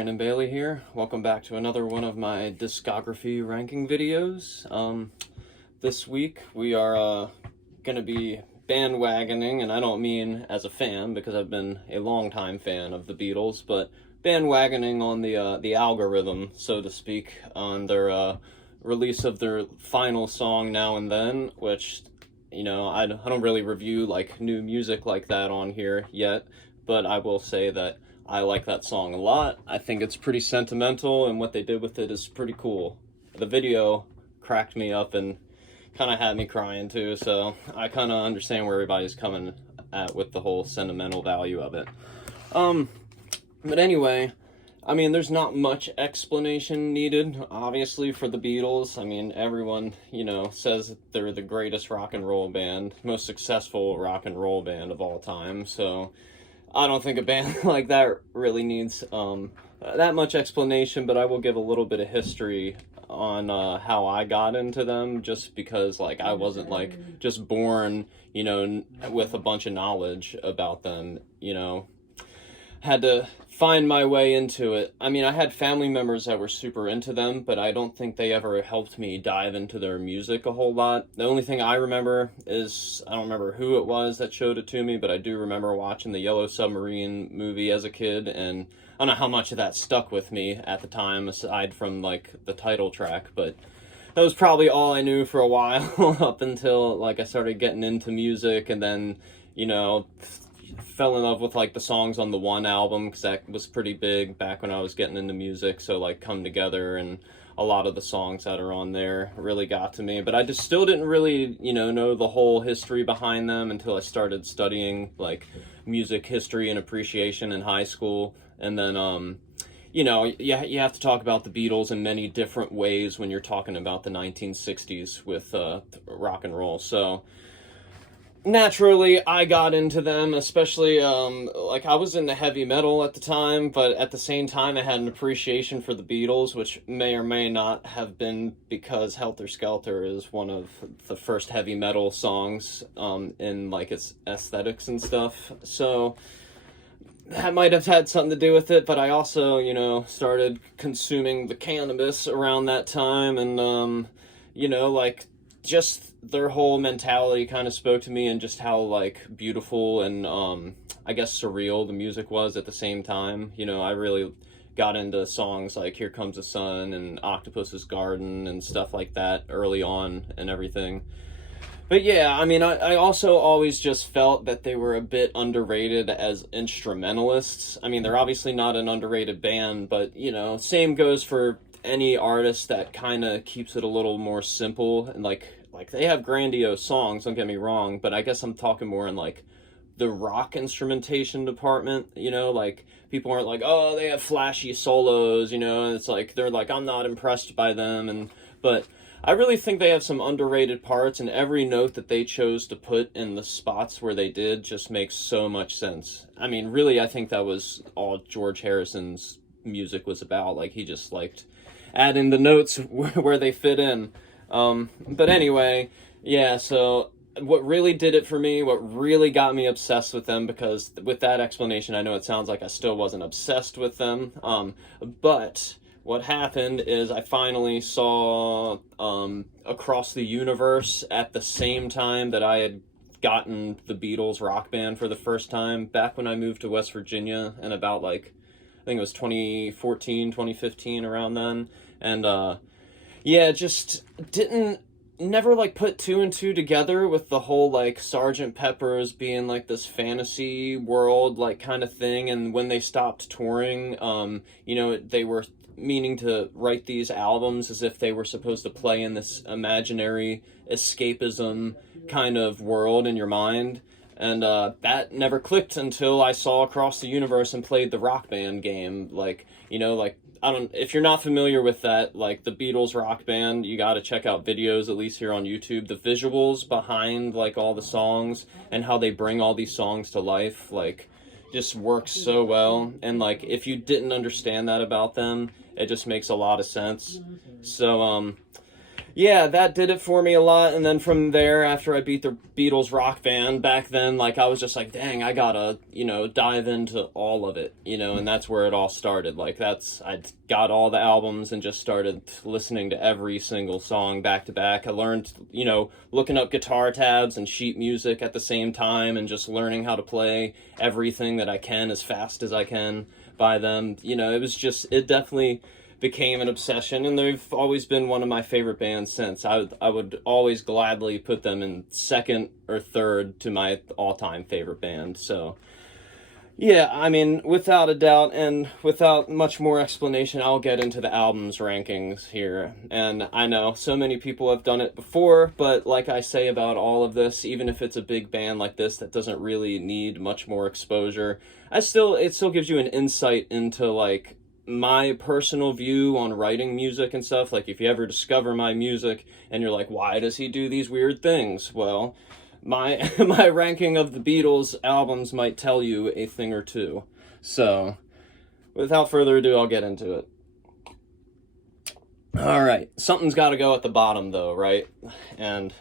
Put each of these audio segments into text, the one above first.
Brandon Bailey here. Welcome back to another one of my discography ranking videos. This week we are going to be bandwagoning, and I don't mean as a fan because I've been a longtime fan of the Beatles, but bandwagoning on the algorithm, so to speak, on their release of their final song Now and Then, which, you know, I don't really review like new music like that on here yet, but I will say that I like that song a lot. I think it's pretty sentimental, and what they did with it is pretty cool. The video cracked me up and kind of had me crying too, so I kind of understand where everybody's coming at with the whole sentimental value of it. But anyway, I mean, there's not much explanation needed, obviously, for the Beatles. I mean, everyone, you know, says that they're the greatest rock and roll band, most successful rock and roll band of all time, so I don't think a band like that really needs that much explanation, but I will give a little bit of history on how I got into them, just because, like, I wasn't, like, just born, you know, with a bunch of knowledge about them, you know. Had to find my way into it. I mean, I had family members that were super into them, but I don't think they ever helped me dive into their music a whole lot. The only thing I remember is, I don't remember who it was that showed it to me, but I do remember watching the Yellow Submarine movie as a kid, and I don't know how much of that stuck with me at the time, aside from, like, the title track, but that was probably all I knew for a while, up until, like, I started getting into music, and then, you know, fell in love with, like, the songs on the One album, because that was pretty big back when I was getting into music, so, like, Come Together and a lot of the songs that are on there really got to me, but I just still didn't really, you know the whole history behind them until I started studying, like, music history and appreciation in high school, and then, you know, you have to talk about the Beatles in many different ways when you're talking about the 1960s with rock and roll, so naturally, I got into them, especially, like, I was into heavy metal at the time, but at the same time, I had an appreciation for the Beatles, which may or may not have been because Helter Skelter is one of the first heavy metal songs, in, like, its aesthetics and stuff, so that might have had something to do with it, but I also, you know, started consuming the cannabis around that time, and, you know, like, just their whole mentality kind of spoke to me, and just how, like, beautiful and I guess surreal the music was at the same time. You know, I really got into songs like Here Comes the Sun and Octopus's Garden and stuff like that early on and everything. But yeah, I mean, I also always just felt that they were a bit underrated as instrumentalists. I mean, they're obviously not an underrated band, but, you know, same goes for any artist that kind of keeps it a little more simple, and like they have grandiose songs, don't get me wrong, but I guess I'm talking more in, like, the rock instrumentation department, you know, like, people aren't like, oh, they have flashy solos, you know, and it's like, they're like, I'm not impressed by them, but I really think they have some underrated parts, and every note that they chose to put in the spots where they did just makes so much sense. I mean, really, I think that was all George Harrison's music was about. Like, he just liked adding the notes where they fit in. But anyway, yeah, so what really did it for me, what really got me obsessed with them, because with that explanation, I know it sounds like I still wasn't obsessed with them, but what happened is I finally saw Across the Universe at the same time that I had gotten the Beatles rock band for the first time, back when I moved to West Virginia, and about, like, I think it was 2014, 2015, around then, and yeah, just never, like, put two and two together with the whole, like, Sgt. Pepper's being, like, this fantasy world, like, kind of thing, and when they stopped touring, you know, they were meaning to write these albums as if they were supposed to play in this imaginary escapism kind of world in your mind, and that never clicked until I saw Across the Universe and played the Rock Band game. Like, you know, like, if you're not familiar with that, like, the Beatles rock band, you gotta check out videos, at least here on YouTube. The visuals behind, like, all the songs and how they bring all these songs to life, like, just works so well. And, like, if you didn't understand that about them, it just makes a lot of sense. So, yeah, that did it for me a lot. And then from there, after I beat the Beatles rock band back then, like I was just like, dang, I gotta, dive into all of it, and that's where it all started. Like I got all the albums and just started listening to every single song back to back. I learned, looking up guitar tabs and sheet music at the same time and just learning how to play everything that I can as fast as I can by them. It definitely became an obsession, and they've always been one of my favorite bands since. I would always gladly put them in second or third to my all-time favorite band. So yeah, I mean, without a doubt, and without much more explanation, I'll get into the albums rankings here. And I know so many people have done it before, but like I say about all of this, even if it's a big band like this that doesn't really need much more exposure, it still gives you an insight into like my personal view on writing music and stuff. Like if you ever discover my music and you're like, why does he do these weird things? Well, my my ranking of the Beatles albums might tell you a thing or two. So without further ado, I'll get into it. All right, something's got to go at the bottom though, right? And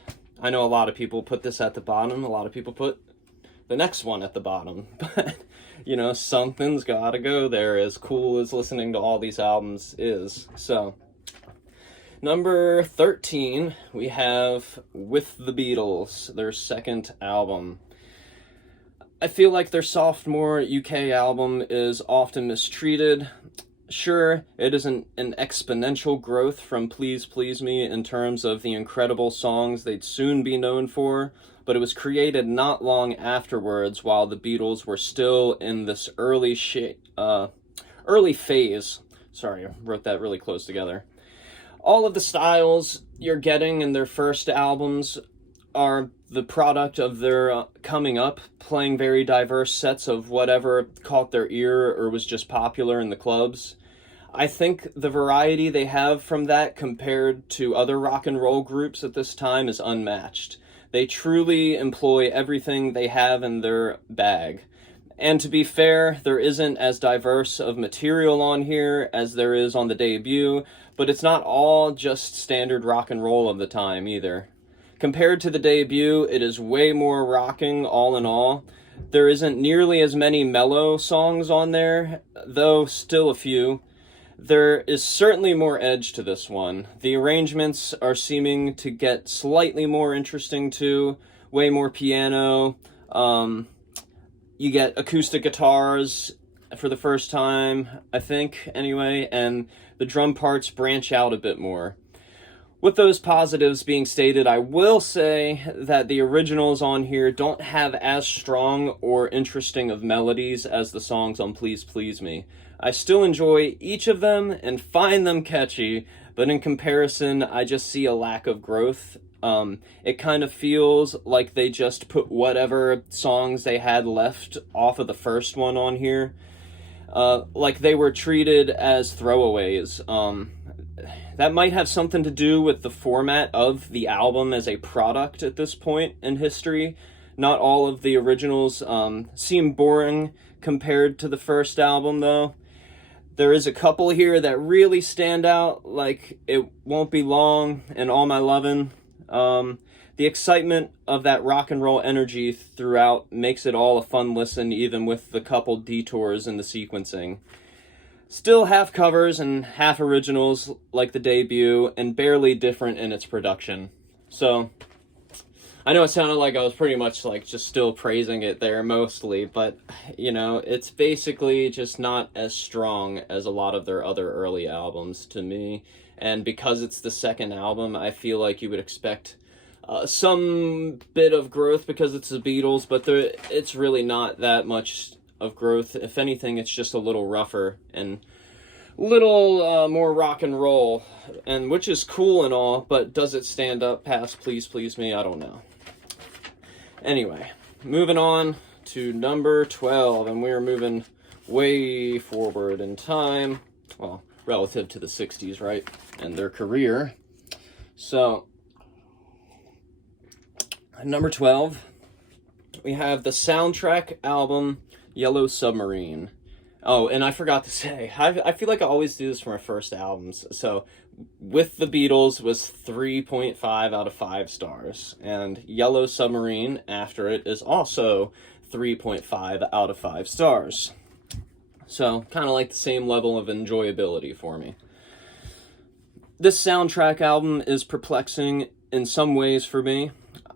I know a lot of people put this at the bottom, a lot of people put the next one at the bottom, but something's gotta go there, as cool as listening to all these albums is. So, number 13, we have With the Beatles, their second album. I feel like their sophomore UK album is often mistreated. Sure, it isn't an exponential growth from Please Please Me in terms of the incredible songs they'd soon be known for, but it was created not long afterwards while the Beatles were still in this early phase. Sorry, I wrote that really close together. All of the styles you're getting in their first albums are the product of their coming up, playing very diverse sets of whatever caught their ear or was just popular in the clubs. I think the variety they have from that compared to other rock and roll groups at this time is unmatched. They truly employ everything they have in their bag. And to be fair, there isn't as diverse of material on here as there is on the debut, but it's not all just standard rock and roll of the time either. Compared to the debut, it is way more rocking all in all. There isn't nearly as many mellow songs on there, though still a few. There is certainly more edge to this one. The arrangements are seeming to get slightly more interesting too, way more piano. You get acoustic guitars for the first time, I think, anyway, and the drum parts branch out a bit more. With those positives being stated, I will say that the originals on here don't have as strong or interesting of melodies as the songs on Please Please Me. I still enjoy each of them and find them catchy, but in comparison, I just see a lack of growth. It kind of feels like they just put whatever songs they had left off of the first one on here. Like they were treated as throwaways. That might have something to do with the format of the album as a product at this point in history. Not all of the originals seem boring compared to the first album, though. There is a couple here that really stand out, like It Won't Be Long and All My Lovin'. The excitement of that rock and roll energy throughout makes it all a fun listen, even with the couple detours in the sequencing. Still half covers and half originals like the debut, and barely different in its production. So, I know it sounded like I was pretty much like just still praising it there mostly, but it's basically just not as strong as a lot of their other early albums to me. And because it's the second album, I feel like you would expect some bit of growth because it's the Beatles, but it's really not that much of growth. If anything, it's just a little rougher and little more rock and roll, and which is cool and all, but does it stand up past Please Please Me? I don't know. Anyway, moving on to number 12, and we're moving way forward in time, well, relative to the 60s, right, and their career. So, number 12, we have the soundtrack album Yellow Submarine. Oh, and I forgot to say, I feel like I always do this for my first albums. So, with the Beatles was 3.5 out of 5 stars, and Yellow Submarine after it is also 3.5 out of 5 stars. So, kind of like the same level of enjoyability for me. This soundtrack album is perplexing in some ways for me.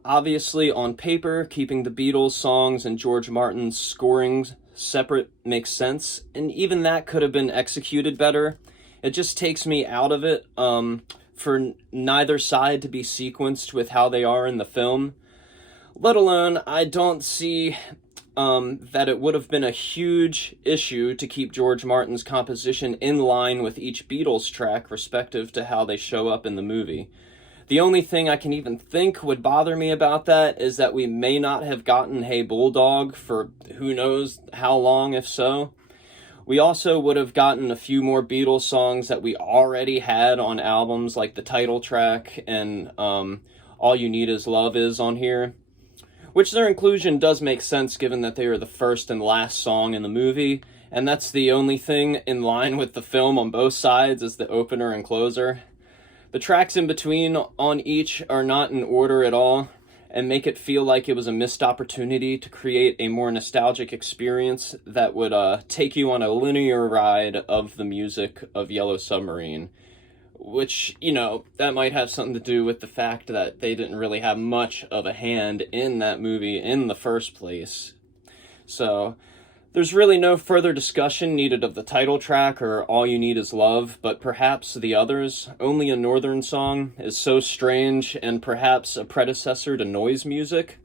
Obviously, on paper, keeping the Beatles songs and George Martin's scoring separate makes sense, and even that could have been executed better. It just takes me out of it for neither side to be sequenced with how they are in the film. Let alone, I don't see that it would have been a huge issue to keep George Martin's composition in line with each Beatles track respective to how they show up in the movie. The only thing I can even think would bother me about that is that we may not have gotten Hey Bulldog for who knows how long, if so. We also would have gotten a few more Beatles songs that we already had on albums, like the title track and All You Need Is Love is on here. Which their inclusion does make sense given that they are the first and last song in the movie, and that's the only thing in line with the film on both sides is the opener and closer. The tracks in between on each are not in order at all, and make it feel like it was a missed opportunity to create a more nostalgic experience that would take you on a linear ride of the music of Yellow Submarine. Which, you know, that might have something to do with the fact that they didn't really have much of a hand in that movie in the first place. So, there's really no further discussion needed of the title track or All You Need Is Love, but perhaps the others. Only a Northern Song is so strange and perhaps a predecessor to noise music.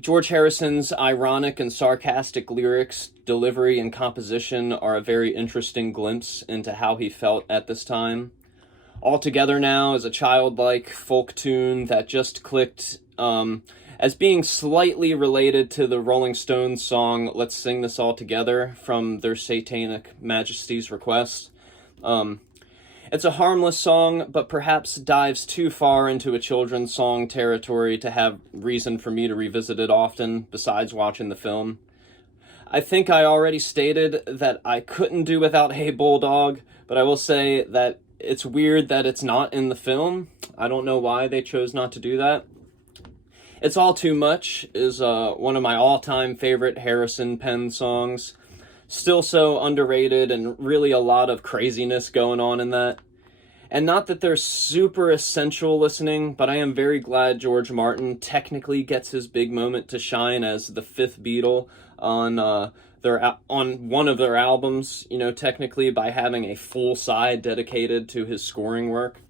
George Harrison's ironic and sarcastic lyrics, delivery, and composition are a very interesting glimpse into how he felt at this time. All Together Now is a childlike folk tune that just clicked as being slightly related to the Rolling Stones song Let's Sing This All Together from their Satanic Majesty's request. It's a harmless song, but perhaps dives too far into a children's song territory to have reason for me to revisit it often, besides watching the film. I think I already stated that I couldn't do without Hey Bulldog, but I will say that it's weird that it's not in the film. I don't know why they chose not to do that. It's All Too Much is one of my all-time favorite Harrison Penn songs. Still so underrated and really a lot of craziness going on in that. And not that they're super essential listening, but I am very glad George Martin technically gets his big moment to shine as the fifth Beatle on one of their albums, you know, technically by having a full side dedicated to his scoring work.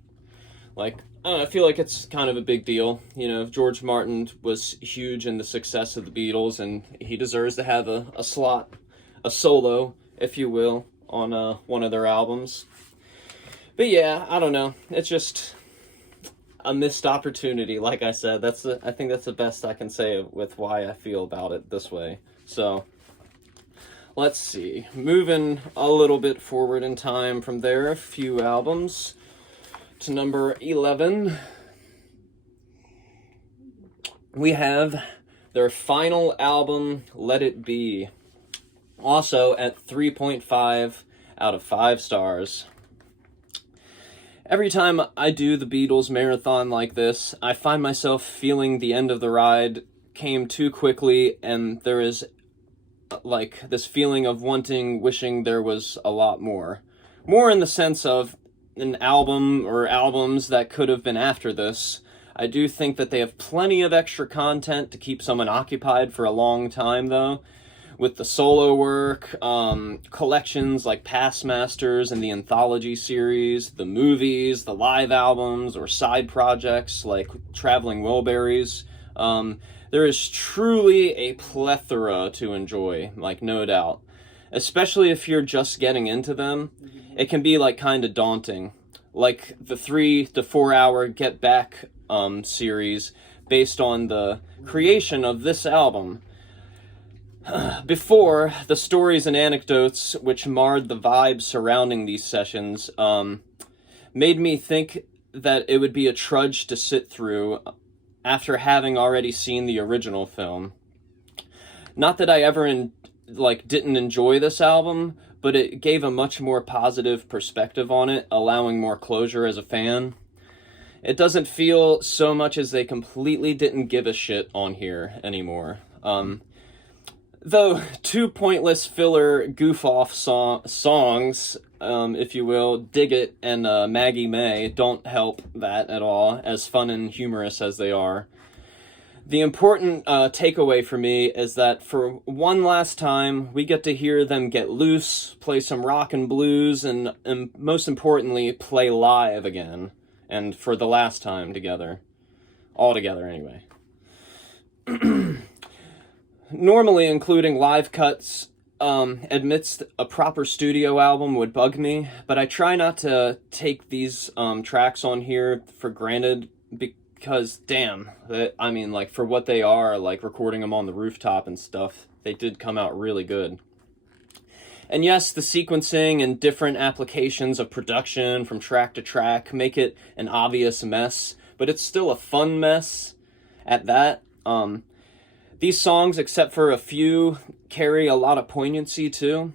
Like, I feel like it's kind of a big deal. You know, George Martin was huge in the success of the Beatles, and he deserves to have a slot, a solo, if you will, on one of their albums. But yeah, I don't know. It's just a missed opportunity, like I said. I think that's the best I can say with why I feel about it this way. So, let's see. Moving a little bit forward in time from there, a few albums to number 11. We have their final album, Let It Be. Also at 3.5 out of 5 stars. Every time I do the Beatles marathon like this, I find myself feeling the end of the ride came too quickly, and there is like this feeling of wishing there was a lot more. More in the sense of an album or albums that could have been after this. I do think that they have plenty of extra content to keep someone occupied for a long time, though. With the solo work, collections like Past Masters and the Anthology series, the movies, the live albums, or side projects like Traveling Wilburys. There is truly a plethora to enjoy, like no doubt. Especially if you're just getting into them, it can be like kind of daunting. Like the 3 to 4 hour Get Back series based on the creation of this album. Before, the stories and anecdotes which marred the vibe surrounding these sessions made me think that it would be a trudge to sit through after having already seen the original film. Not that I ever like didn't enjoy this album, but it gave a much more positive perspective on it, allowing more closure as a fan. It doesn't feel so much as they completely didn't give a shit on here anymore. Though two pointless filler goof-off songs, if you will, Dig It and Maggie May, don't help that at all, as fun and humorous as they are. The important takeaway for me is that for one last time, we get to hear them get loose, play some rock and blues, and most importantly, play live again. And for the last time together. All together, anyway. Normally, including live cuts amidst a proper studio album would bug me, but I try not to take these tracks on here for granted because, damn, I mean, like, for what they are, like, recording them on the rooftop and stuff, they did come out really good. And yes, the sequencing and different applications of production from track to track make it an obvious mess, but it's still a fun mess at that. These songs, except for a few, carry a lot of poignancy too.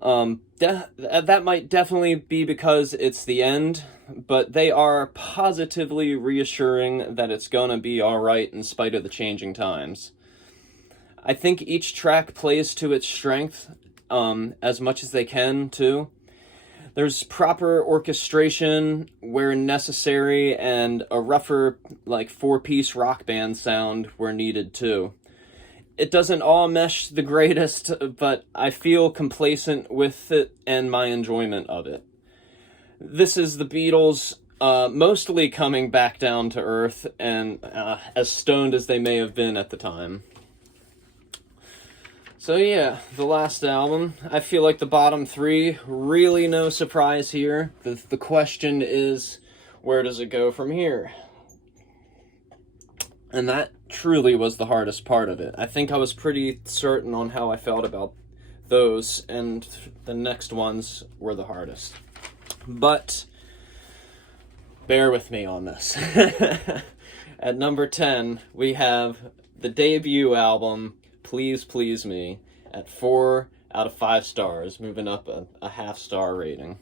That might definitely be because it's the end, but they are positively reassuring that it's gonna be alright in spite of the changing times. I think each track plays to its strength, as much as they can, too. There's proper orchestration where necessary, and a rougher, like, 4-piece rock band sound where needed, too. It doesn't all mesh the greatest, but I feel complacent with it and my enjoyment of it. This is the Beatles, mostly coming back down to earth, and as stoned as they may have been at the time. So yeah, the last album. I feel like the bottom three, really no surprise here. The question is, where does it go from here? And that truly was the hardest part of it. I think I was pretty certain on how I felt about those, and the next ones were the hardest. But bear with me on this. At number 10, we have the debut album, Please Please Me, at 4 out of 5 stars, moving up a half-star rating.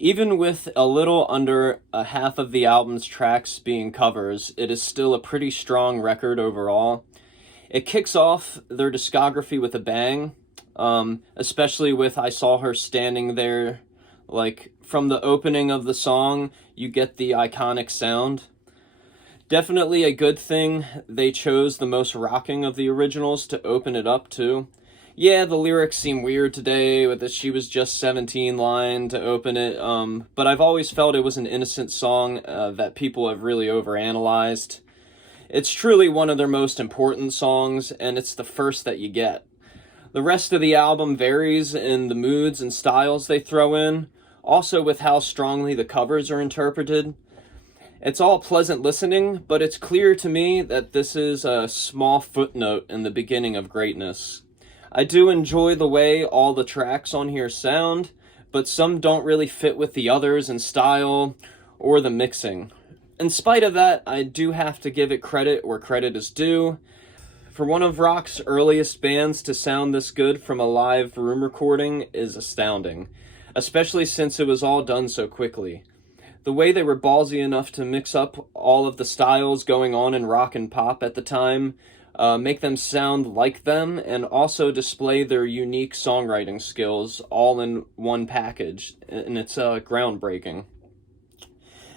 Even with a little under a half of the album's tracks being covers, it is still a pretty strong record overall. It kicks off their discography with a bang, especially with I Saw Her Standing There. Like, from the opening of the song, you get the iconic sound. Definitely a good thing they chose the most rocking of the originals to open it up, too. Yeah, the lyrics seem weird today with the "she was just 17" line to open it, but I've always felt it was an innocent song that people have really overanalyzed. It's truly one of their most important songs, and it's the first that you get. The rest of the album varies in the moods and styles they throw in, also with how strongly the covers are interpreted. It's all pleasant listening, but it's clear to me that this is a small footnote in the beginning of greatness. I do enjoy the way all the tracks on here sound, but some don't really fit with the others in style or the mixing. In spite of that, I do have to give it credit where credit is due. For one of rock's earliest bands to sound this good from a live room recording is astounding, especially since it was all done so quickly. The way they were ballsy enough to mix up all of the styles going on in rock and pop at the time, make them sound like them, and also display their unique songwriting skills all in one package, and it's groundbreaking.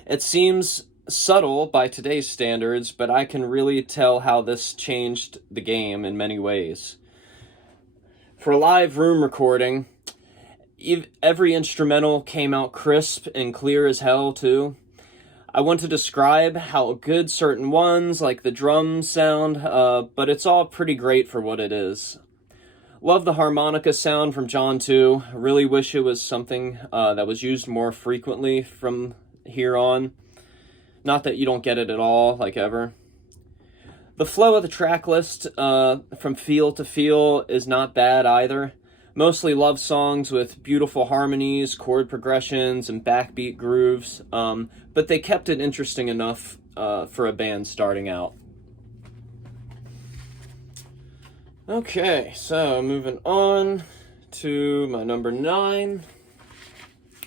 It seems subtle by today's standards, but I can really tell how this changed the game in many ways. For a live room recording, every instrumental came out crisp and clear as hell, too. I want to describe how good certain ones, like the drums, sound, but it's all pretty great for what it is. Love the harmonica sound from John, too. Really wish it was something that was used more frequently from here on. Not that you don't get it at all, like ever. The flow of the track list from feel to feel is not bad either. Mostly love songs with beautiful harmonies, chord progressions, and backbeat grooves, but they kept it interesting enough for a band starting out. Okay, so moving on to my number 9.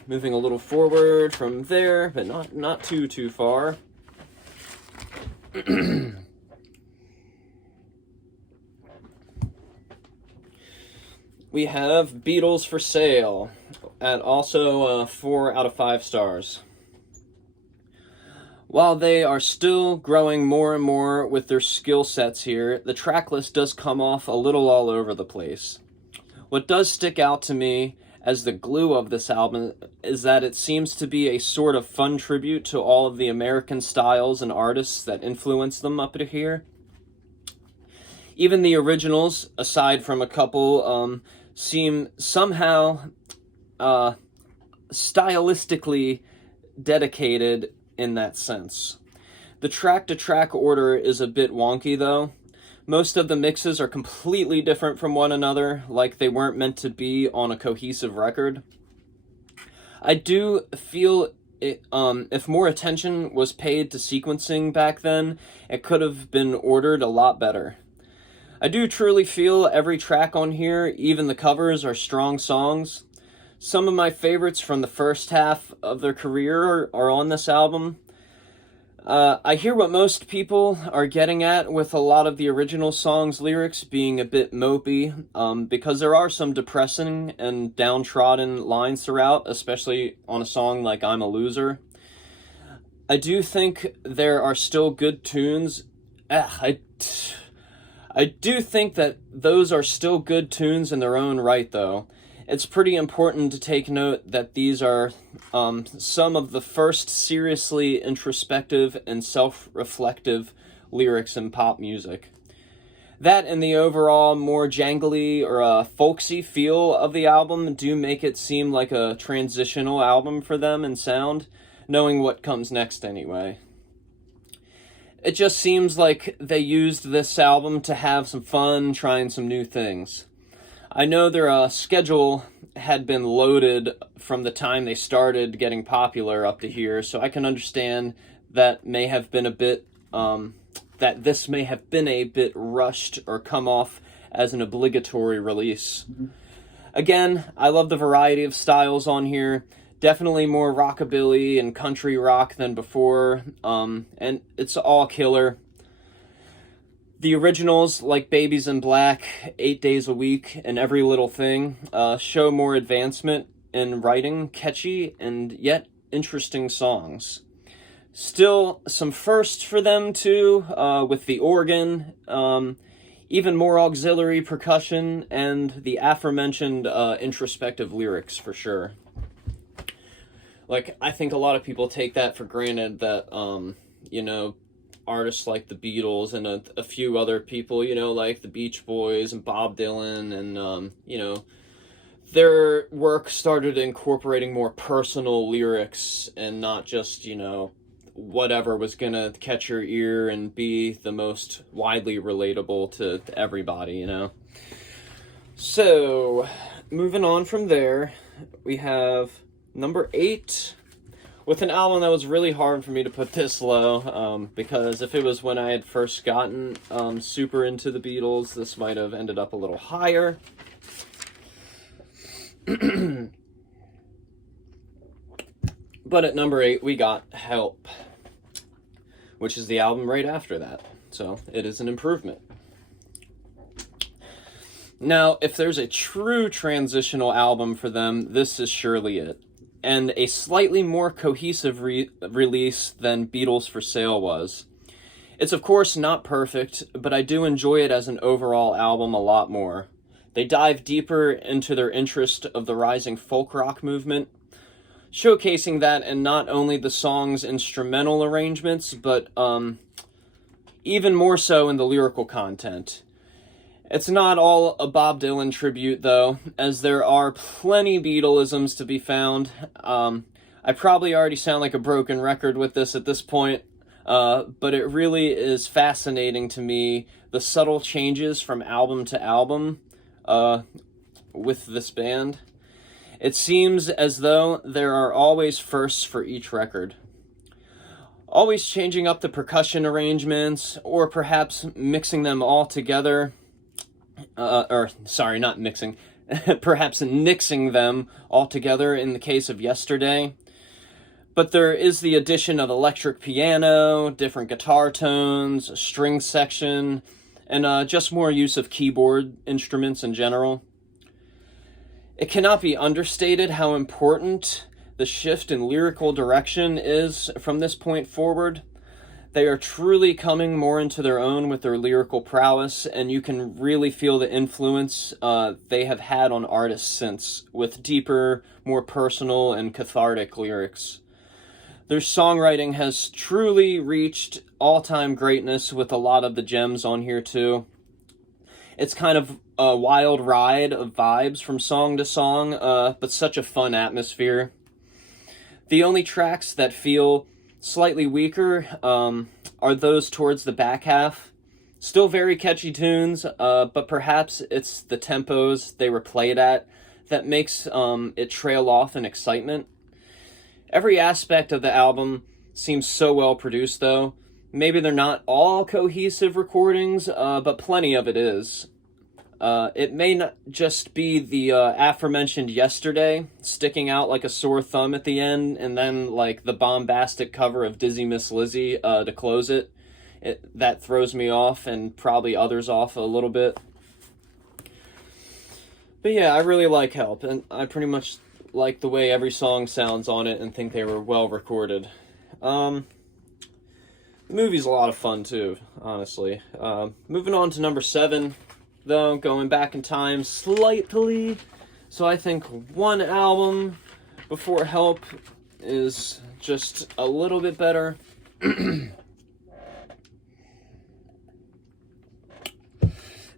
Moving a little forward from there, but not too far. We have Beatles for Sale at also 4 out of 5 stars. While they are still growing more and more with their skill sets here, the track list does come off a little all over the place. What does stick out to me as the glue of this album is that it seems to be a sort of fun tribute to all of the American styles and artists that influenced them up to here. Even the originals, aside from a couple, seem somehow stylistically dedicated in that sense. The track-to-track order is a bit wonky, though. Most of the mixes are completely different from one another, like they weren't meant to be on a cohesive record. I do feel if more attention was paid to sequencing back then, it could have been ordered a lot better. I do truly feel every track on here, even the covers, are strong songs. Some of my favorites from the first half of their career are on this album. I hear what most people are getting at with a lot of the original songs' lyrics being a bit mopey, because there are some depressing and downtrodden lines throughout, especially on a song like I'm a Loser. I do think there are still good tunes. I do think that those are still good tunes in their own right, though. It's pretty important to take note that these are some of the first seriously introspective and self-reflective lyrics in pop music. That and the overall more jangly or folksy feel of the album do make it seem like a transitional album for them in sound, knowing what comes next anyway. It just seems like they used this album to have some fun, trying some new things. I know their schedule had been loaded from the time they started getting popular up to here, so I can understand that may have been a bit, that this may have been a bit rushed or come off as an obligatory release. Again, I love the variety of styles on here. Definitely more rockabilly and country rock than before, and it's all killer. The originals, like Babies in Black, 8 Days a Week, and Every Little Thing, show more advancement in writing catchy and yet interesting songs. Still some firsts for them too, with the organ, even more auxiliary percussion, and the aforementioned introspective lyrics for sure. Like, I think a lot of people take that for granted that, artists like the Beatles and a few other people, like the Beach Boys and Bob Dylan and, their work started incorporating more personal lyrics and not just, whatever was gonna catch your ear and be the most widely relatable to everybody, So, moving on from there, we have number 8. With an album that was really hard for me to put this low, because if it was when I had first gotten super into the Beatles, this might have ended up a little higher. But at number 8, we got Help, which is the album right after that, so it is an improvement. Now, if there's a true transitional album for them, this is surely it. And a slightly more cohesive release than Beatles for Sale was. It's of course not perfect, but I do enjoy it as an overall album a lot more. They dive deeper into their interest of the rising folk rock movement, showcasing that in not only the song's instrumental arrangements, but even more so in the lyrical content. It's not all a Bob Dylan tribute, though, as there are plenty Beatleisms to be found. I probably already sound like a broken record with this at this point, but it really is fascinating to me, the subtle changes from album to album with this band. It seems as though there are always firsts for each record. Always changing up the percussion arrangements, or perhaps mixing them all together. or sorry, not mixing, perhaps nixing them all together in the case of Yesterday. But there is the addition of electric piano, different guitar tones, a string section, and just more use of keyboard instruments in general. It cannot be understated how important the shift in lyrical direction is from this point forward. They are truly coming more into their own with their lyrical prowess, and you can really feel the influence they have had on artists since, with deeper, more personal, and cathartic lyrics. Their songwriting has truly reached all-time greatness with a lot of the gems on here too. It's kind of a wild ride of vibes from song to song, but such a fun atmosphere. The only tracks that feel slightly weaker are those towards the back half. Still very catchy tunes, but perhaps it's the tempos they were played at that makes it trail off in excitement. Every aspect of the album seems so well produced, though. Maybe they're not all cohesive recordings, but plenty of it is. It may not just be the aforementioned Yesterday sticking out like a sore thumb at the end, and then like the bombastic cover of Dizzy Miss Lizzy to close it. That throws me off, and probably others off a little bit. But yeah, I really like Help, and I pretty much like the way every song sounds on it and think they were well recorded. The movie's a lot of fun too, honestly. Moving on to number 7, though, going back in time slightly. So I think one album before Help is just a little bit better. And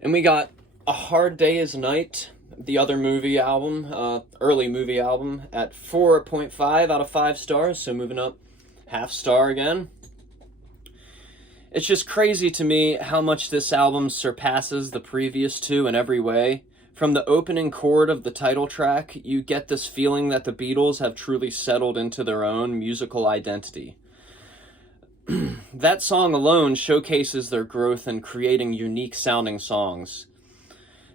we got A Hard Day's Night, the other movie album, early movie album, at 4.5 out of 5 stars, so moving up half star again. It's just crazy to me how much this album surpasses the previous two in every way. From the opening chord of the title track, you get this feeling that the Beatles have truly settled into their own musical identity. That song alone showcases their growth in creating unique sounding songs.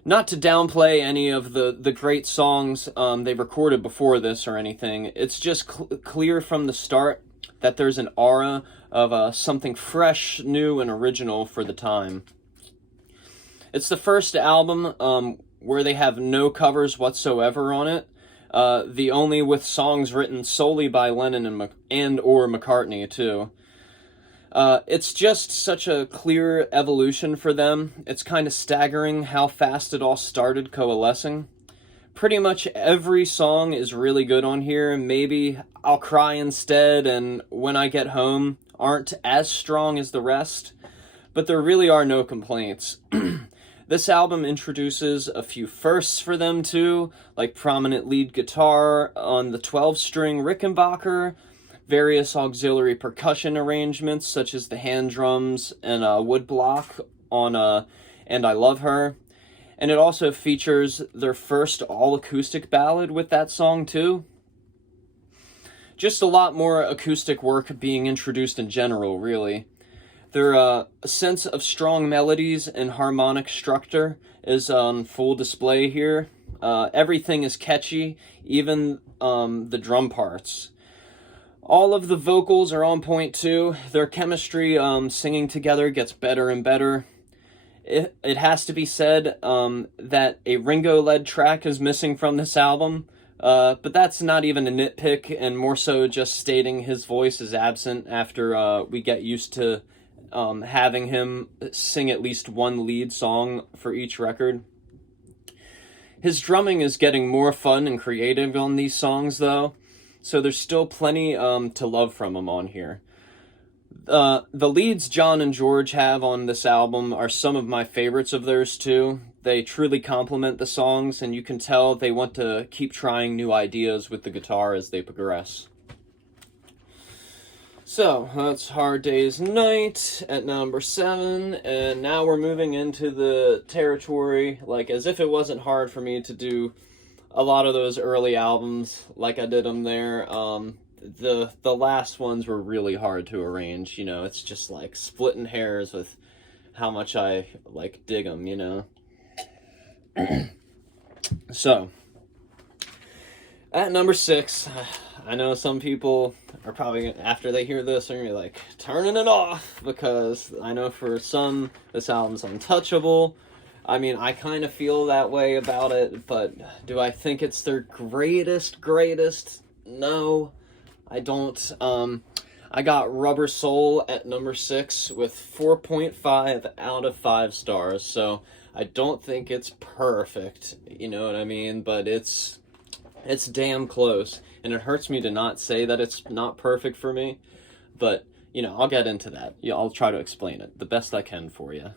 Not to downplay any of the great songs they've recorded before this or anything, it's just clear from the start that there's an aura of something fresh, new, and original for the time. It's the first album where they have no covers whatsoever on it, the only with songs written solely by Lennon and or McCartney, too. It's just such a clear evolution for them. It's kind of staggering how fast it all started coalescing. Pretty much every song is really good on here. Maybe I'll Cry Instead and When I Get Home aren't as strong as the rest, but there really are no complaints. This album introduces a few firsts for them too, like prominent lead guitar on the 12-string Rickenbacker, various auxiliary percussion arrangements such as the hand drums and woodblock on And I Love Her. And it also features their first all-acoustic ballad with that song too. Just a lot more acoustic work being introduced in general, really. Their sense of strong melodies and harmonic structure is on full display here. Everything is catchy, even the drum parts. All of the vocals are on point too. Their chemistry singing together gets better and better. It has to be said that a Ringo-led track is missing from this album, but that's not even a nitpick, and more so just stating his voice is absent after we get used to having him sing at least one lead song for each record. His drumming is getting more fun and creative on these songs, though, so there's still plenty to love from him on here. The leads John and George have on this album are some of my favorites of theirs too. They truly complement the songs, and you can tell they want to keep trying new ideas with the guitar as they progress. So, that's Hard Day's Night at number 7, and now we're moving into the territory, like, as if it wasn't hard for me to do a lot of those early albums like I did them there. The last ones were really hard to arrange, you know, it's just like splitting hairs with how much I, like, dig them, you know. So, at number 6, I know some people are probably, after they hear this, are going to be like, turning it off, because I know for some, this album's untouchable. I mean, I kind of feel that way about it, but do I think it's their greatest? No, I don't. I got Rubber Soul at number 6 with 4.5 out of 5 stars, so I don't think it's perfect, you know what I mean, but it's damn close, and it hurts me to not say that it's not perfect for me, but, you know, I'll get into that. Yeah, I'll try to explain it the best I can for you.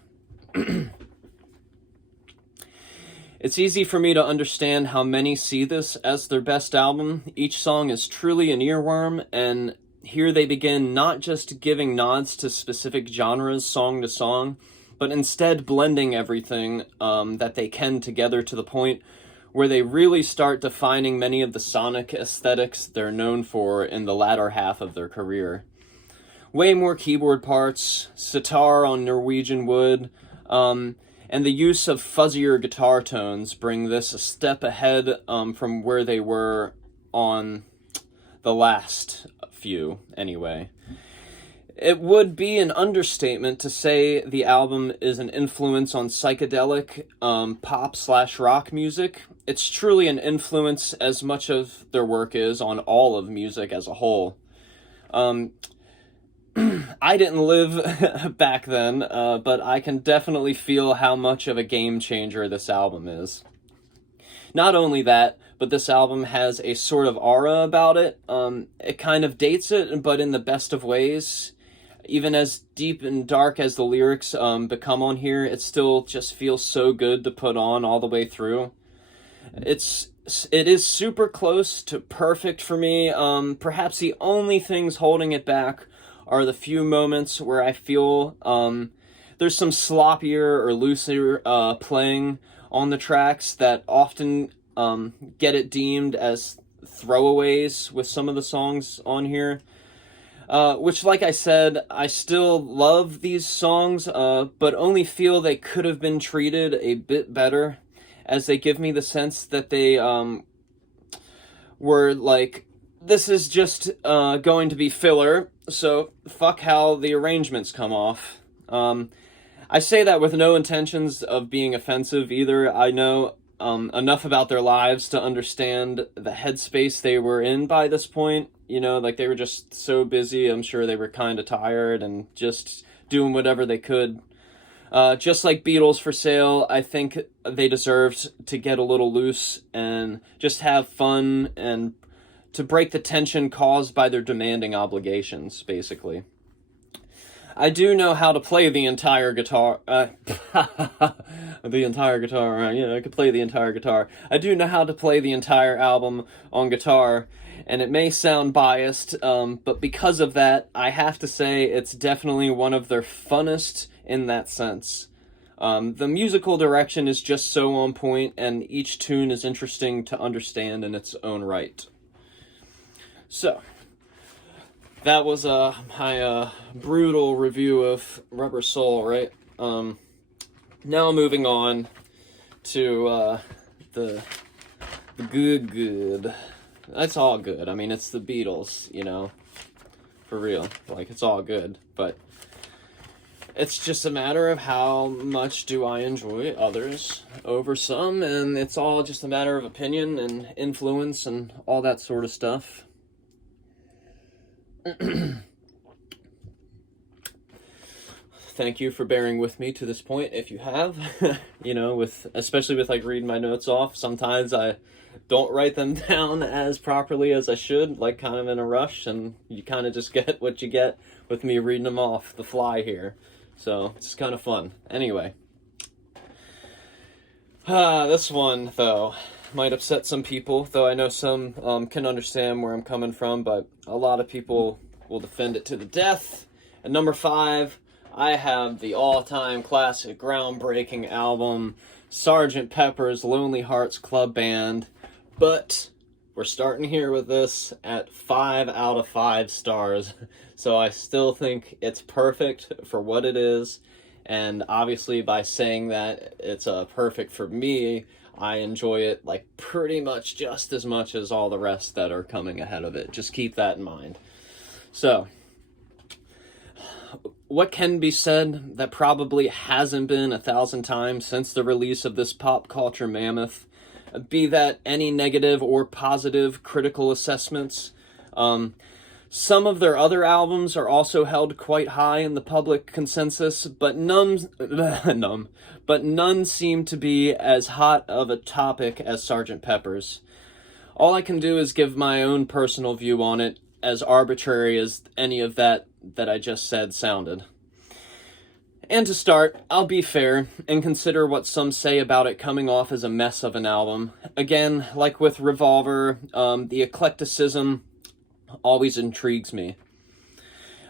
It's easy for me to understand how many see this as their best album. Each song is truly an earworm, and here they begin not just giving nods to specific genres song to song, but instead blending everything that they can together to the point where they really start defining many of the sonic aesthetics they're known for in the latter half of their career. Way more keyboard parts, sitar on Norwegian wood, and the use of fuzzier guitar tones bring this a step ahead from where they were on the last few, anyway. It would be an understatement to say the album is an influence on psychedelic pop/rock music. It's truly an influence as much of their work is on all of music as a whole. I didn't live back then, but I can definitely feel how much of a game changer this album is. Not only that, but this album has a sort of aura about it. It kind of dates it, but in the best of ways. Even as deep and dark as the lyrics become on here, it still just feels so good to put on all the way through. It is super close to perfect for me. Perhaps the only things holding it back are the few moments where I feel there's some sloppier or looser playing on the tracks that often get it deemed as throwaways with some of the songs on here. Which, like I said, I still love these songs, but only feel they could have been treated a bit better, as they give me the sense that they were like, this is just going to be filler, so fuck how the arrangements come off. I say that with no intentions of being offensive either. I know enough about their lives to understand the headspace they were in by this point. You know, like, they were just so busy. I'm sure they were kind of tired and just doing whatever they could. Just like Beatles for Sale, I think they deserved to get a little loose and just have fun and to break the tension caused by their demanding obligations, basically. I do know how to play the entire guitar. I could play the entire guitar. I do know how to play the entire album on guitar, and it may sound biased, but because of that, I have to say it's definitely one of their funnest in that sense. The musical direction is just so on point, and each tune is interesting to understand in its own right. So, that was my brutal review of Rubber Soul, right? Now moving on to the good. That's all good. I mean, it's the Beatles, you know, for real. Like, it's all good, but it's just a matter of how much do I enjoy others over some, and it's all just a matter of opinion and influence and all that sort of stuff. Thank you for bearing with me to this point, if you have. You know, especially with, like, reading my notes off, sometimes I don't write them down as properly as I should, like, kind of in a rush, and you kind of just get what you get with me reading them off the fly here. So, it's kind of fun. Anyway. This one, though, might upset some people, though I know some can understand where I'm coming from, but a lot of people will defend it to the death. At number 5, I have the all-time classic, groundbreaking album, Sgt. Pepper's Lonely Hearts Club Band, but we're starting here with this at 5 out of 5 stars, so I still think it's perfect for what it is, And obviously by saying that it's perfect for me, I enjoy it like pretty much just as much as all the rest that are coming ahead of it. Just keep that in mind. So, what can be said that probably hasn't been 1,000 times since the release of this pop culture mammoth, be that any negative or positive critical assessments? Some of their other albums are also held quite high in the public consensus, but none seem to be as hot of a topic as Sgt. Pepper's. All I can do is give my own personal view on it, as arbitrary as any of that I just said sounded. And to start, I'll be fair and consider what some say about it coming off as a mess of an album. Again, like with Revolver, the eclecticism always intrigues me.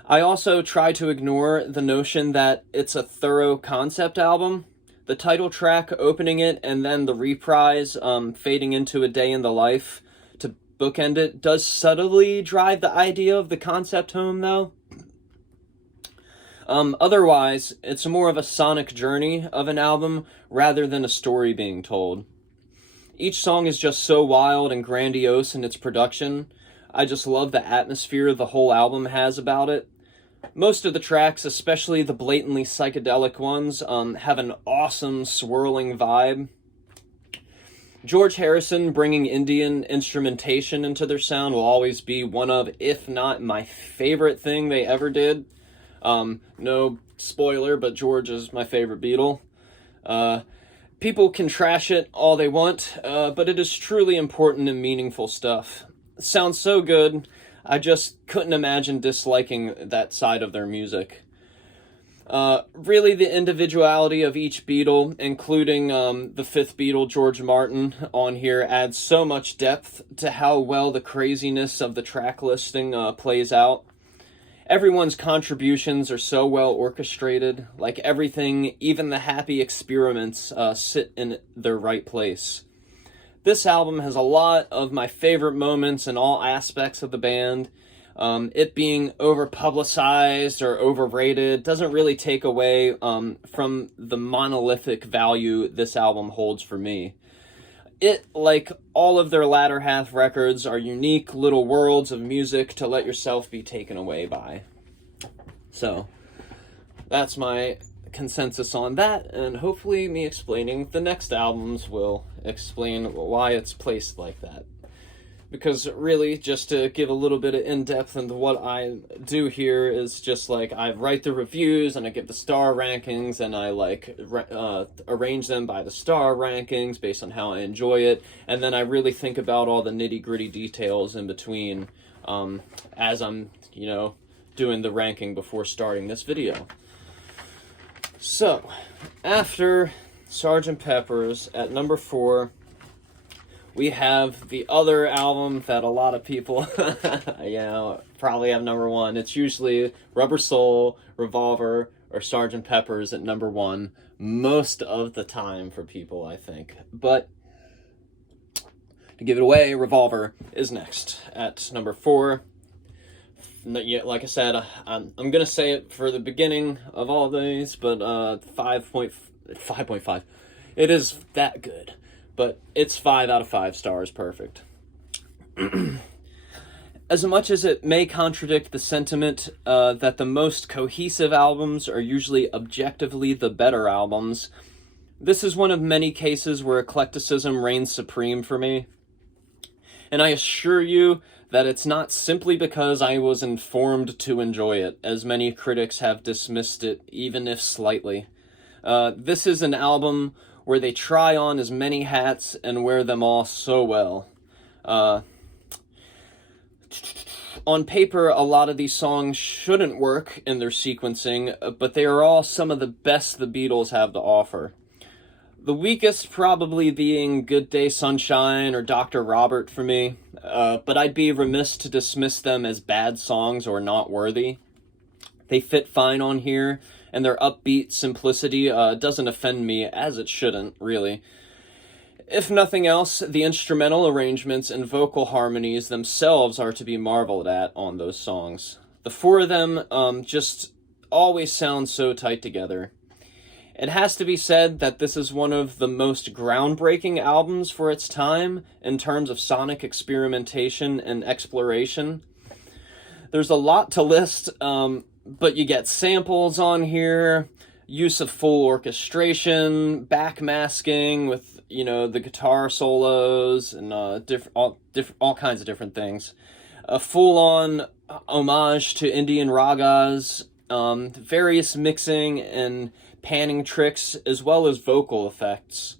I also try to ignore the notion that it's a thorough concept album. The title track opening it and then the reprise fading into A Day in the Life to bookend it does subtly drive the idea of the concept home, though. Otherwise, it's more of a sonic journey of an album rather than a story being told. Each song is just so wild and grandiose in its production. I just love the atmosphere the whole album has about it. Most of the tracks, especially the blatantly psychedelic ones, have an awesome swirling vibe. George Harrison bringing Indian instrumentation into their sound will always be one of, if not my favorite thing they ever did. No spoiler, but George is my favorite Beatle. People can trash it all they want, but it is truly important and meaningful stuff. It sounds so good, I just couldn't imagine disliking that side of their music. Really, the individuality of each Beatle, including the fifth Beatle, George Martin, on here, adds so much depth to how well the craziness of the track listing plays out. Everyone's contributions are so well orchestrated, like everything, even the happy experiments, sit in their right place. This album has a lot of my favorite moments in all aspects of the band. It being over-publicized or overrated doesn't really take away from the monolithic value this album holds for me. It, like all of their latter half records, are unique little worlds of music to let yourself be taken away by. So, that's my consensus on that, and hopefully me explaining the next albums will explain why it's placed like that. Because really, just to give a little bit of in-depth into what I do here is just like I write the reviews and I give the star rankings and I arrange them by the star rankings based on how I enjoy it, and then I really think about all the nitty-gritty details in between as I'm, doing the ranking before starting this video. So, after Sgt. Pepper's at number 4, we have the other album that a lot of people, probably have number 1. It's usually Rubber Soul, Revolver, or Sgt. Pepper's at number 1 most of the time for people, I think. But to give it away, Revolver is next at number 4. Like I said, I'm going to say it for the beginning of all of these, but 5.5. It is that good. But it's 5 out of 5 stars, perfect. As much as it may contradict the sentiment that the most cohesive albums are usually objectively the better albums, this is one of many cases where eclecticism reigns supreme for me. And I assure you that it's not simply because I was informed to enjoy it, as many critics have dismissed it, even if slightly. This is an album where they try on as many hats and wear them all so well. On paper, a lot of these songs shouldn't work in their sequencing, but they are all some of the best the Beatles have to offer. The weakest probably being Good Day Sunshine or Dr. Robert for me, but I'd be remiss to dismiss them as bad songs or not worthy. They fit fine on here, and their upbeat simplicity doesn't offend me, as it shouldn't, really. If nothing else, the instrumental arrangements and vocal harmonies themselves are to be marveled at on those songs. The four of them just always sound so tight together. It has to be said that this is one of the most groundbreaking albums for its time in terms of sonic experimentation and exploration. There's a lot to list, but you get samples on here, use of full orchestration, backmasking with, the guitar solos, and all kinds of different things. A full-on homage to Indian ragas, various mixing and panning tricks, as well as vocal effects.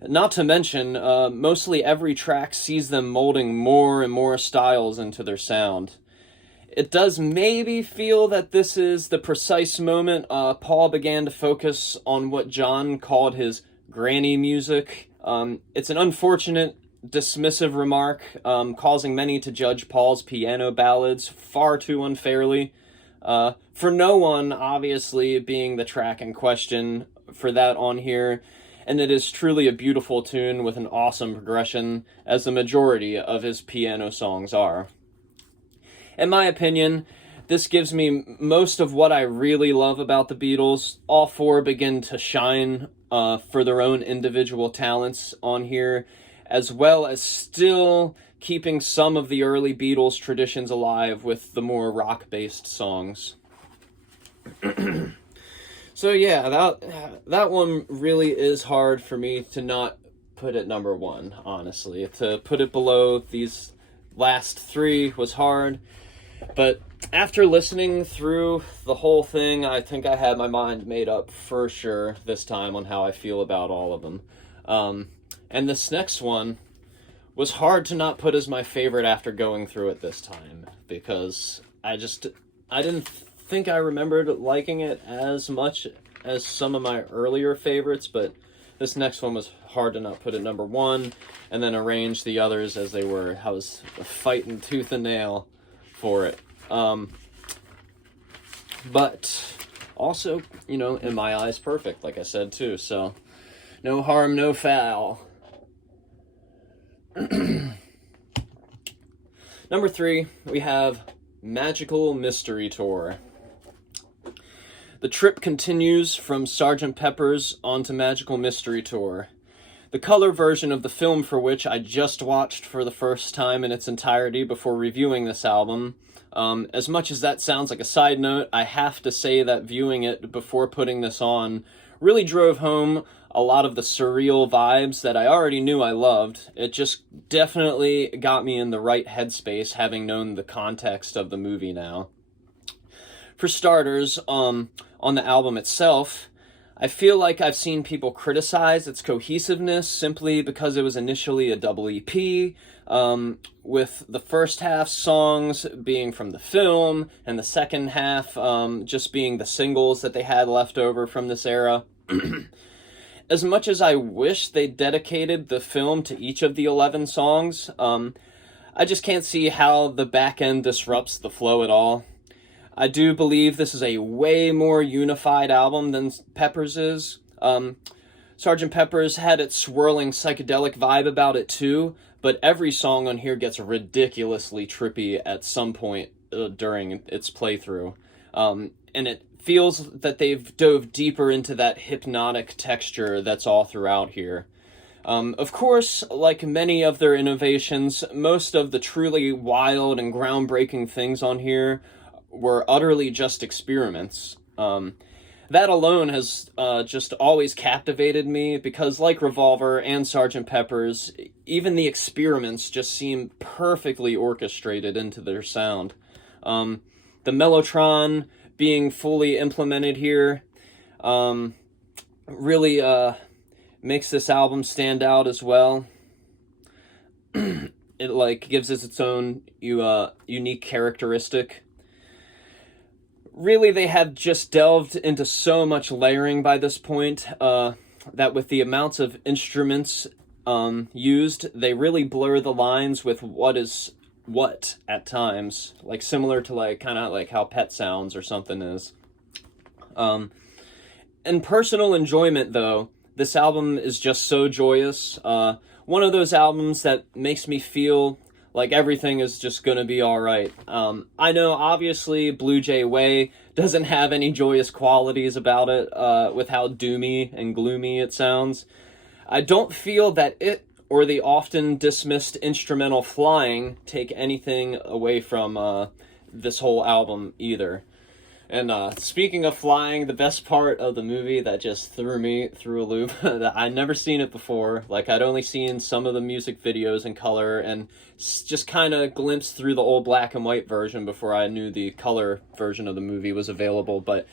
Not to mention, mostly every track sees them molding more and more styles into their sound. It does maybe feel that this is the precise moment Paul began to focus on what John called his granny music. It's an unfortunate, dismissive remark, causing many to judge Paul's piano ballads far too unfairly. For No One, obviously, being the track in question for that on here, and it is truly a beautiful tune with an awesome progression, as the majority of his piano songs are. In my opinion, this gives me most of what I really love about the Beatles. All four begin to shine for their own individual talents on here, as well as still keeping some of the early Beatles traditions alive with the more rock-based songs. So yeah, that one really is hard for me to not put at number one, honestly. To put it below these last three was hard. But after listening through the whole thing, I think I had my mind made up for sure this time on how I feel about all of them. And this next one was hard to not put as my favorite after going through it this time, because I didn't think I remembered liking it as much as some of my earlier favorites, but this next one was hard to not put at number one, and then arrange the others as they were. I was fighting tooth and nail for it. But also, in my eyes, perfect, like I said too, so no harm, no foul. Number 3, we have Magical Mystery Tour. The trip continues from Sgt. Pepper's onto Magical Mystery Tour. The color version of the film, for which I just watched for the first time in its entirety before reviewing this album. As much as that sounds like a side note, I have to say that viewing it before putting this on really drove home a lot of the surreal vibes that I already knew I loved. It just definitely got me in the right headspace, having known the context of the movie now. For starters, on the album itself, I feel like I've seen people criticize its cohesiveness simply because it was initially a double EP, with the first half songs being from the film, and the second half just being the singles that they had left over from this era. As much as I wish they dedicated the film to each of the 11 songs, I just can't see how the back end disrupts the flow at all. I do believe this is a way more unified album than Pepper's is. Sgt. Pepper's had its swirling psychedelic vibe about it too, but every song on here gets ridiculously trippy at some point during its playthrough. And it feels that they've dove deeper into that hypnotic texture that's all throughout here. Of course, like many of their innovations, most of the truly wild and groundbreaking things on here were utterly just experiments. That alone has just always captivated me, because like Revolver and Sgt. Pepper's, even the experiments just seem perfectly orchestrated into their sound. The Mellotron being fully implemented here really makes this album stand out as well. It gives it its own unique characteristic. Really, they have just delved into so much layering by this point that with the amounts of instruments used, they really blur the lines with what is what at times, similar to kind of how Pet Sounds or something is. In personal enjoyment, though, this album is just so joyous. One of those albums that makes me feel Like, everything is just gonna be alright. I know, obviously, Blue Jay Way doesn't have any joyous qualities about it, with how doomy and gloomy it sounds. I don't feel that it or the often dismissed instrumental Flying take anything away from this whole album either. And speaking of flying, the best part of the movie that just threw me through a loop, I'd never seen it before. Like, I'd only seen some of the music videos in color and just kind of glimpsed through the old black and white version before I knew the color version of the movie was available. But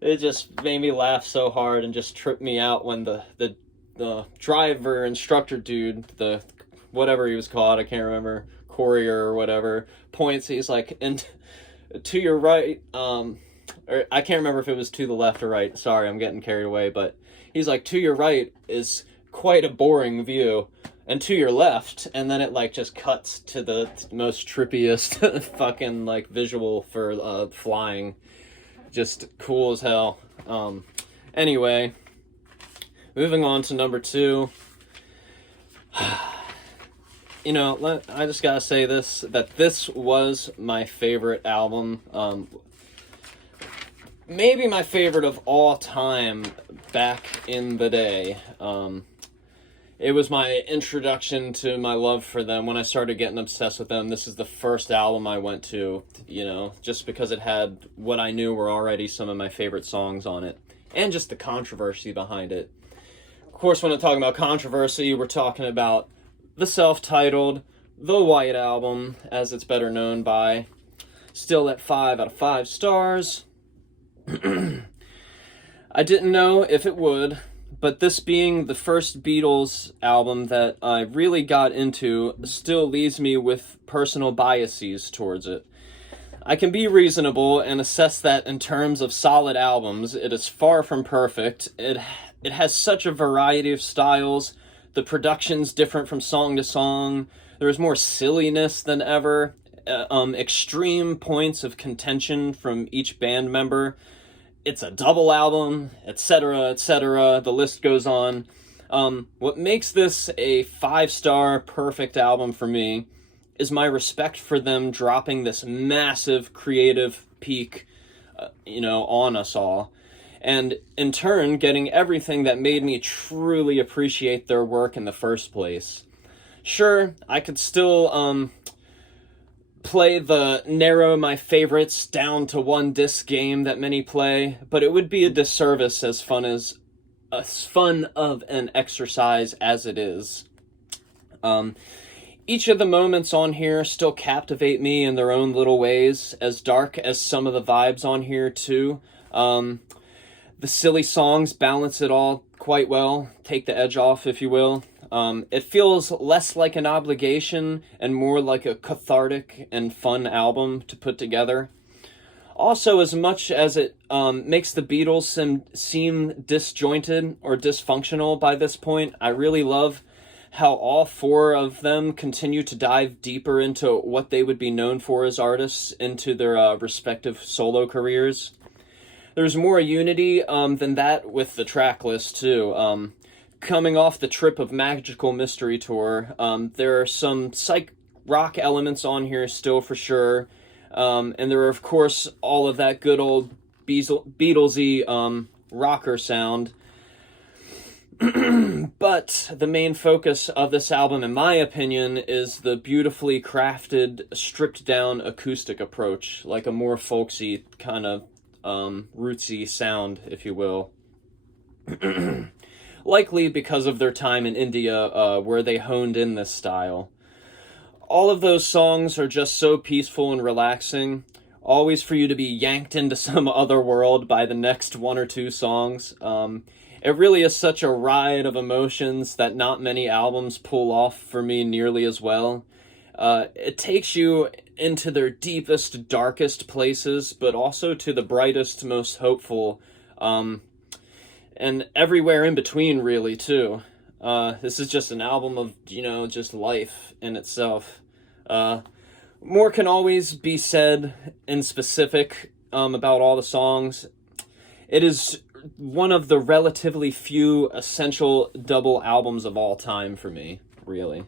it just made me laugh so hard and just tripped me out when the driver instructor dude, the whatever he was called, I can't remember, courier or whatever, points, he's like, and to your right, or I can't remember if it was to the left or right, sorry, I'm getting carried away, but he's like, to your right is quite a boring view, and to your left, and then it like just cuts to the most trippiest fucking like visual for flying. Just cool as hell. Anyway, moving on to number 2. You know, I just gotta say that this was my favorite album. Maybe my favorite of all time back in the day. It was my introduction to my love for them. When I started getting obsessed with them, this is the first album I went to, you know, just because it had what I knew were already some of my favorite songs on it, and just the controversy behind it. Of course, when I'm talking about controversy, we're talking about the self-titled, The White Album, as it's better known by, still at 5 out of 5 stars. I didn't know if it would, but this being the first Beatles album that I really got into still leaves me with personal biases towards it. I can be reasonable and assess that in terms of solid albums, it is far from perfect. It has such a variety of styles. The production's different from song to song. There's more silliness than ever. Extreme points of contention from each band member. It's a double album, etc., etc. The list goes on. What makes this a 5-star perfect album for me is my respect for them dropping this massive creative peak, on us all. And in turn, getting everything that made me truly appreciate their work in the first place. Sure, I could still play the narrow my favorites down to one disc game that many play, but it would be a disservice as fun of an exercise as it is. Each of the moments on here still captivate me in their own little ways, as dark as some of the vibes on here too. The silly songs balance it all quite well, take the edge off, if you will. It feels less like an obligation and more like a cathartic and fun album to put together. Also, as much as it makes the Beatles seem disjointed or dysfunctional by this point, I really love how all 4 of them continue to dive deeper into what they would be known for as artists into their respective solo careers. There's more unity than that with the track list, too. Coming off the Trip of Magical Mystery Tour, there are some psych rock elements on here still for sure. And there are, of course, all of that good old Beatlesy rocker sound. But the main focus of this album, in my opinion, is the beautifully crafted, stripped-down acoustic approach, like a more folksy kind of rootsy sound, if you will. Likely because of their time in India, where they honed in this style. All of those songs are just so peaceful and relaxing, always for you to be yanked into some other world by the next 1 or 2 songs. It really is such a ride of emotions that not many albums pull off for me nearly as well. It takes you into their deepest, darkest places, but also to the brightest, most hopeful, and everywhere in between, really, too. This is just an album of, just life in itself. More can always be said in specific about all the songs. It is one of the relatively few essential double albums of all time for me, really.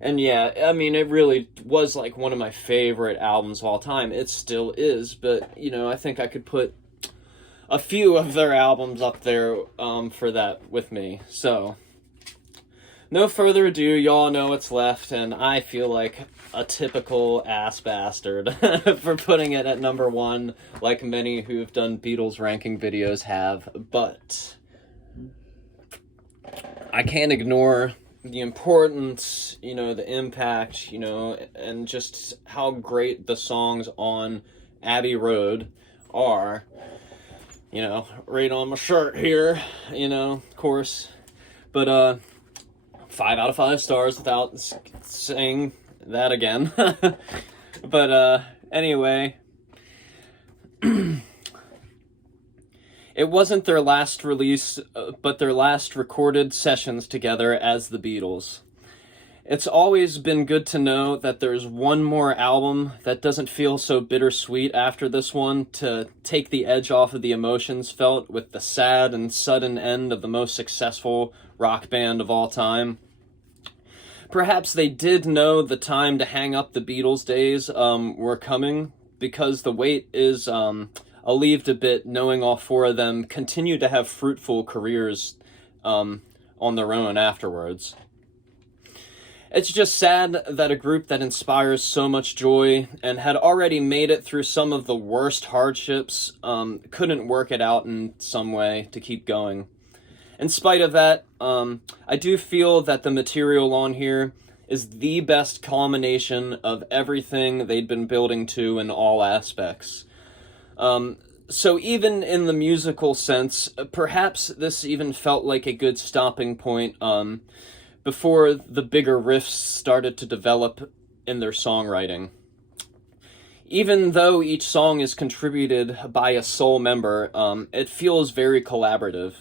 And yeah, I mean, it really was like one of my favorite albums of all time. It still is, but you know, I think I could put a few of their albums up there for that with me. So, no further ado, y'all know what's left, and I feel like a typical ass bastard for putting it at number one, like many who've done Beatles ranking videos have, but I can't ignore the importance, you know, the impact, you know, and just how great the songs on Abbey Road are. You know, right on my shirt here, you know, of course. But 5 out of 5 stars without saying that again. But anyway, it wasn't their last release, but their last recorded sessions together as the Beatles. It's always been good to know that there's one more album that doesn't feel so bittersweet after this one to take the edge off of the emotions felt with the sad and sudden end of the most successful rock band of all time. Perhaps they did know the time to hang up the Beatles days were coming, because the wait is alleviated a bit knowing all 4 of them continue to have fruitful careers on their own afterwards. It's just sad that a group that inspires so much joy and had already made it through some of the worst hardships couldn't work it out in some way to keep going. In spite of that, I do feel that the material on here is the best culmination of everything they'd been building to in all aspects. So even in the musical sense, perhaps this even felt like a good stopping point before the bigger riffs started to develop in their songwriting. Even though each song is contributed by a sole member, it feels very collaborative.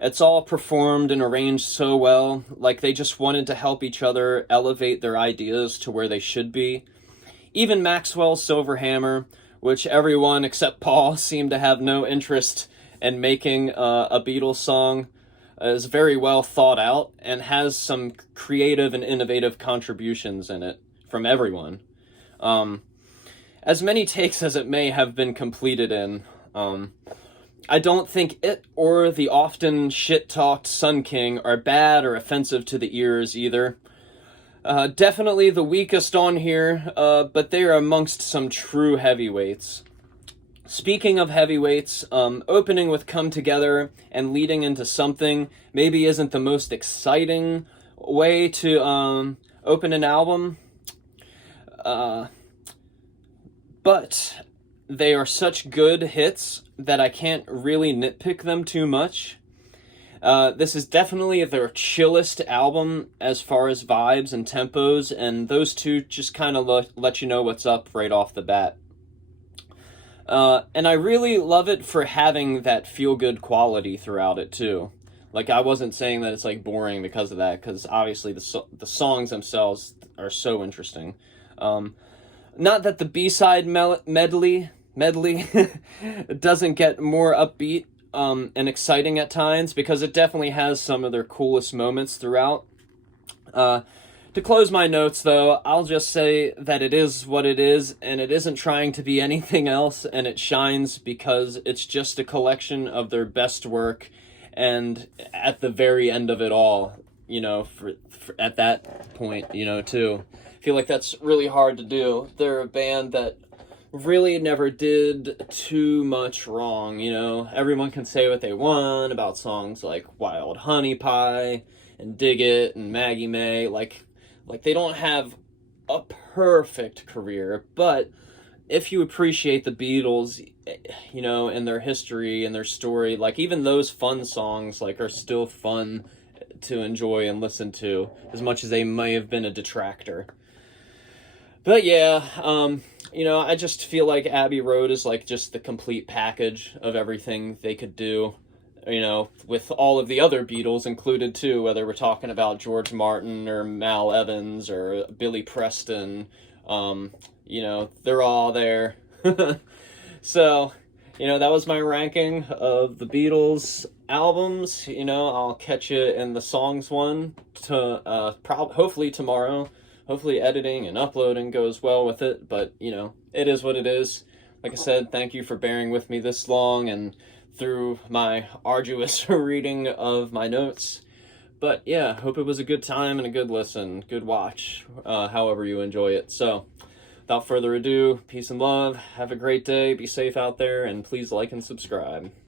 It's all performed and arranged so well, like they just wanted to help each other elevate their ideas to where they should be. Even Maxwell's Silver Hammer, which everyone except Paul seemed to have no interest in making a Beatles song, is very well thought out and has some creative and innovative contributions in it from everyone. As many takes as it may have been completed in, I don't think it or the often shit-talked Sun King are bad or offensive to the ears either. Definitely the weakest on here, but they are amongst some true heavyweights. Speaking of heavyweights, opening with Come Together and leading into Something maybe isn't the most exciting way to open an album, but they are such good hits that I can't really nitpick them too much. This is definitely their chillest album as far as vibes and tempos, and those two just kind of let you know what's up right off the bat. And I really love it for having that feel-good quality throughout it, too. Like, I wasn't saying that it's, like, boring because of that, because obviously the songs themselves are so interesting. Not that the B-side medley doesn't get more upbeat and exciting at times, because it definitely has some of their coolest moments throughout. To close my notes, though, I'll just say that it is what it is, and it isn't trying to be anything else, and it shines because it's just a collection of their best work, and at the very end of it all, you know, for at that point, you know, too. I feel like that's really hard to do. They're a band that really never did too much wrong, you know. Everyone can say what they want about songs like Wild Honey Pie and Dig It and Maggie May, like they don't have a perfect career, but if you appreciate the Beatles, you know, and their history and their story, like even those fun songs like are still fun to enjoy and listen to, as much as they may have been a detractor. But yeah, you know, I just feel like Abbey Road is like just the complete package of everything they could do, you know, with all of the other Beatles included too, whether we're talking about George Martin or Mal Evans or Billy Preston, you know, they're all there. So, you know, that was my ranking of the Beatles albums. You know, I'll catch you in the songs one to hopefully tomorrow hopefully editing and uploading goes well with it, but, you know, it is what it is. Like I said, thank you for bearing with me this long and through my arduous reading of my notes. But yeah, hope it was a good time and a good listen, good watch, however you enjoy it. So, without further ado, peace and love, have a great day, be safe out there, and please like and subscribe.